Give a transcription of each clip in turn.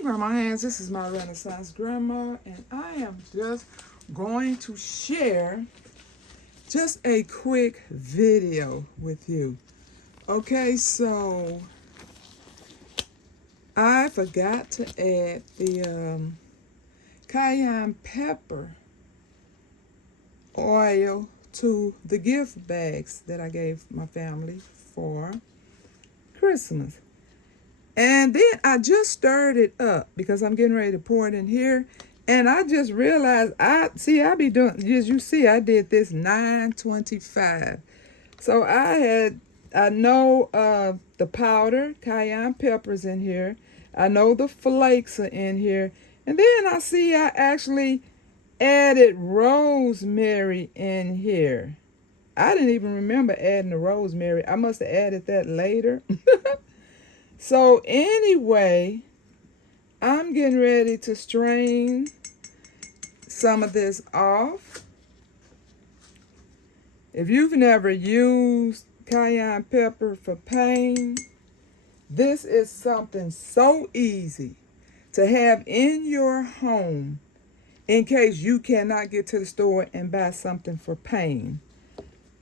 Hi, Grandma Hands. This is my Renaissance Grandma, and I am just going to share just a quick video with you. Okay, so I forgot to add the cayenne pepper oil to the gift bags that I gave my family for Christmas. And then I just stirred it up because I'm getting ready to pour it in here. And I just realized, I be doing, as you see, I did this 9:25. So I know the powder, cayenne peppers in here. I know the flakes are in here. And then I see I actually added rosemary in here. I didn't even remember adding the rosemary. I must have added that later. So anyway, I'm getting ready to strain some of this off. If you've never used cayenne pepper for pain, this is something so easy to have in your home in case you cannot get to the store and buy something for pain.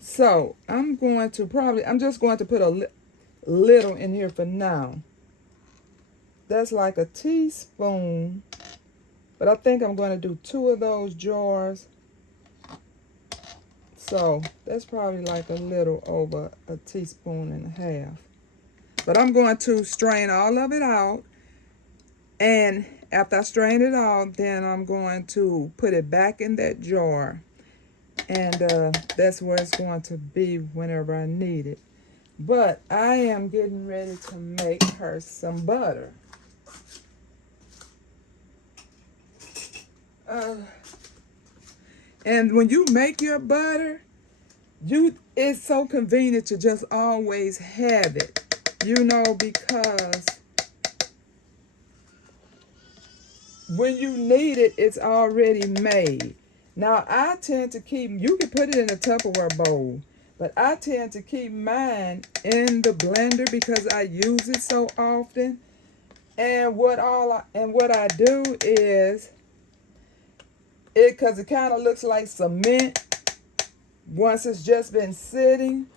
So I'm just going to put a little in here for now. That's like a teaspoon, but I think I'm going to do 2 of those jars. So that's probably like a little over a teaspoon and a half. But I'm going to strain all of it out, and after I strain it out, then I'm going to put it back in that jar, and that's where it's going to be whenever I need it. But I am getting ready to make her some butter. And when you make your butter, it's so convenient to just always have it, because when you need it, it's already made. Now, I tend to you can put it in a Tupperware bowl, but I tend to keep mine in the blender because I use it so often. And what I do is, because it kind of looks like cement once it's just been sitting.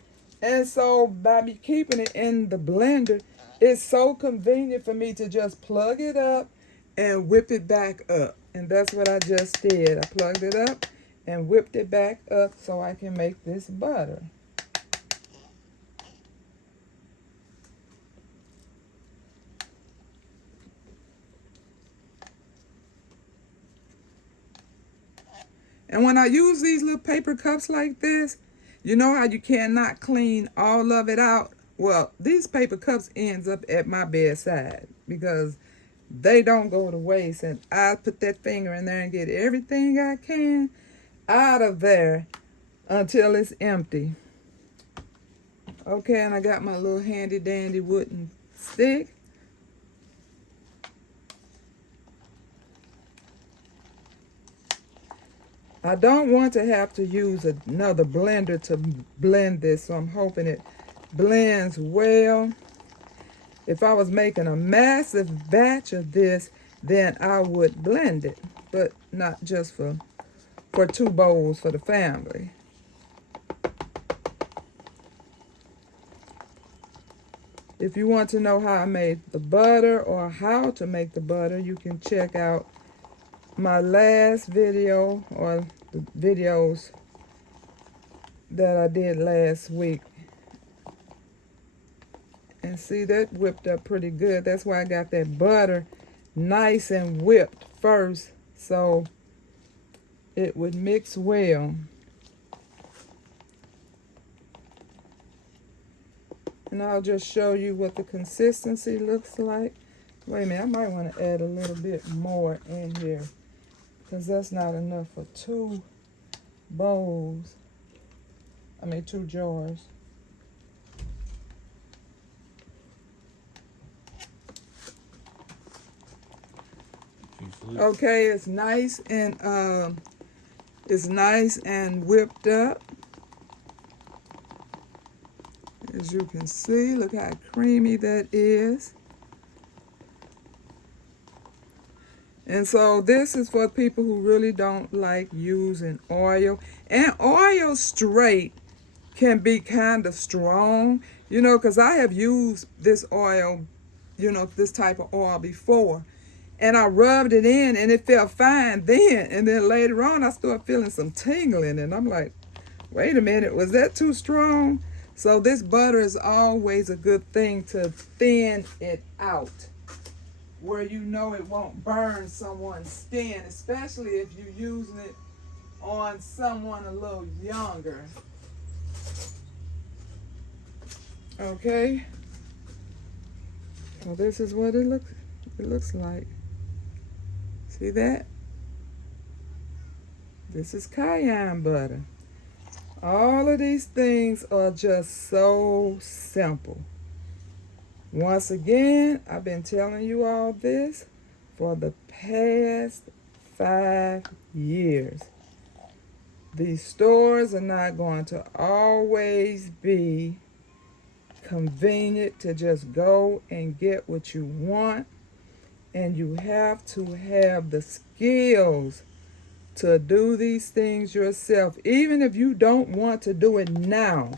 And so by me keeping it in the blender, it's so convenient for me to just plug it up and whip it back up. And that's what I just did. I plugged it up and whipped it back up so I can make this butter. And when I use these little paper cups like this, you know how you cannot clean all of it out? Well, these paper cups ends up at my bedside because they don't go to waste. And I put that finger in there and get everything I can out of there until it's empty. Okay, and I got my little handy dandy wooden stick. I don't want to have to use another blender to blend this, so I'm hoping it blends well. If I was making a massive batch of this, then I would blend it, but not just for 2 bowls for the family. If you want to know how I made the butter or how to make the butter, you can check out my last video or the videos that I did last week. And see, that whipped up pretty good. That's why I got that butter nice and whipped first, so it would mix well. And I'll just show you what the consistency looks like. Wait a minute, I might want to add a little bit more in here, because that's not enough for 2 bowls. 2 jars. Okay, it's nice and whipped up. As you can see, look how creamy that is. And so this is for people who really don't like using oil. And oil straight can be kind of strong, because I have used this oil, this type of oil before. And I rubbed it in and it felt fine then. And then later on, I started feeling some tingling. And I'm like, wait a minute, was that too strong? So this butter is always a good thing to thin it out, where it won't burn someone's skin, especially if you're using it on someone a little younger. Okay, so this is what it looks like. See that? This is cayenne butter. All of these things are just so simple. Once again, I've been telling you all this for the past 5 years. These stores are not going to always be convenient to just go and get what you want. And you have to have the skills to do these things yourself, even if you don't want to do it now.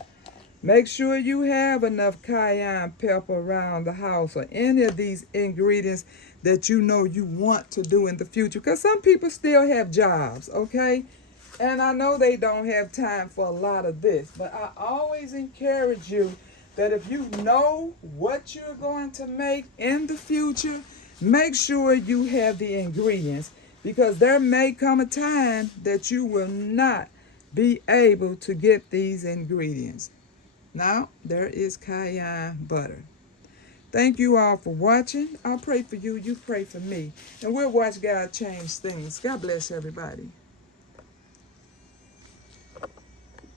Make sure you have enough cayenne pepper around the house, or any of these ingredients that you want to do in the future. Because some people still have jobs, okay? And I know they don't have time for a lot of this. But I always encourage you that if you know what you're going to make in the future, make sure you have the ingredients. Because there may come a time that you will not be able to get these ingredients. Now, there is cayenne butter. Thank you all for watching. I'll pray for you. You pray for me. And we'll watch God change things. God bless everybody.